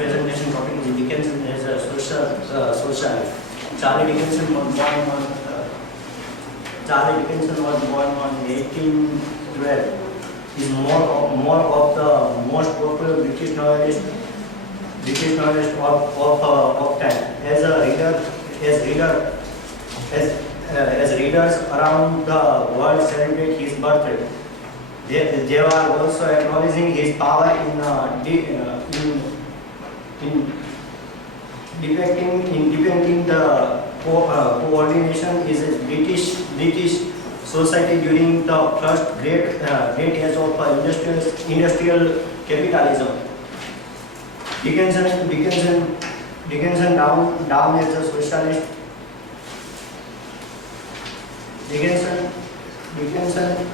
presentation topic is Dickinson as a socialist. Charlie Dickinson was born on 1812. He is more of the most popular British novelist of time. As readers around the world celebrate his birthday, they are also acknowledging his power in depicting the coordination is a British society during the first great age of industrial capitalism. Dickinson down as a socialist. Dickinson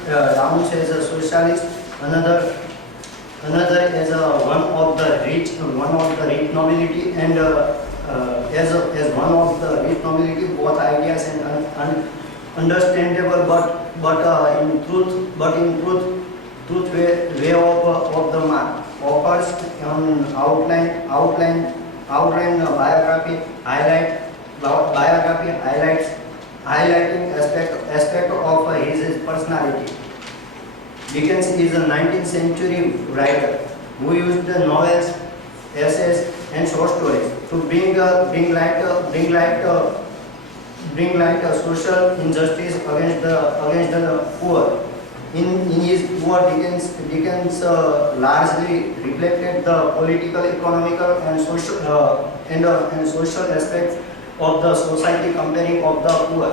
down as a socialist. Another as one of the rich nobility, and as one of the rich nobility, both ideas and understandable, but in truth way of the man offers an outline biography highlighting aspect of his personality. Dickens is a 19th century writer who used the novels, essays, and short stories to bring light social injustice against the poor. In his work, Dickens largely reflected the political, economical, and social aspects of the society, comparing of the poor.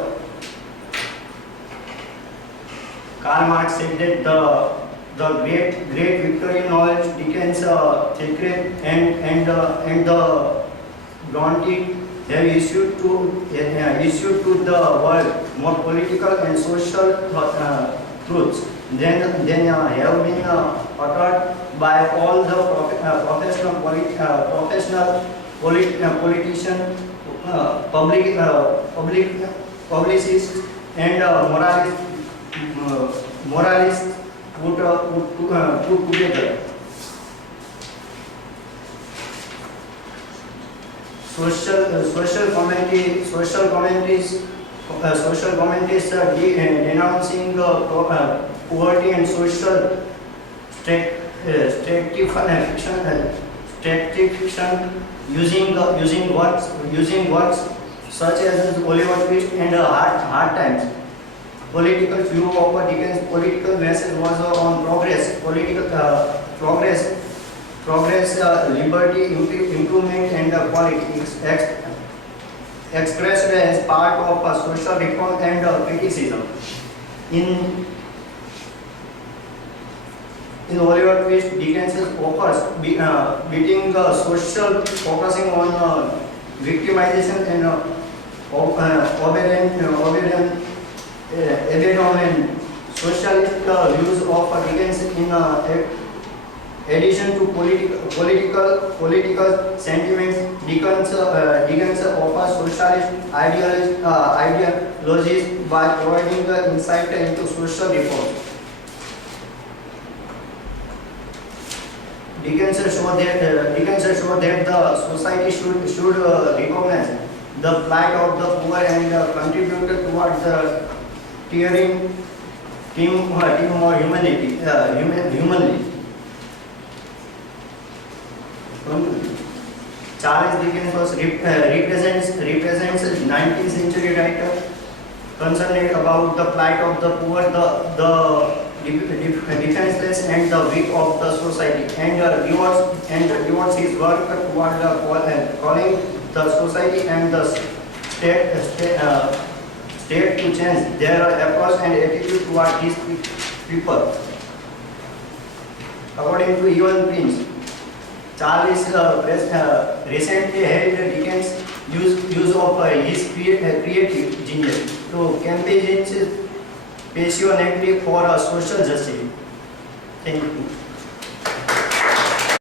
Karl Marx said that the great Victorian novelist Dickens, Thackeray, and the Bronte have issued to the world more political and social truths than have been uttered by all the professional politicians, publicists, and moralists put together. Social commentaries denouncing poverty and social stratification using works such as Oliver Twist and Hard Times. Political view of Dickens' political message was on progress, liberty, improvement, and quality, expressed as part of social reform and criticism. In Oliver Twist, Dickens offers beating social, focusing on victimization and abandonment. Socialist views of Dickens, in addition to political sentiments, Dickens offers socialist ideologies by providing insight into social reform. Dickens showed that the society should recognize the plight of the poor and contribute towards the team more humanly. Charles Dickens represents 19th century writer concerned about the plight of the poor, the defenseless, and the weak of the society, and rewards his work toward calling the society and the state to change their approach and attitude toward his people. According to Ewan Prince, Charles recently held Dickens' use of his creative genius to campaign passionately for social justice. Thank you.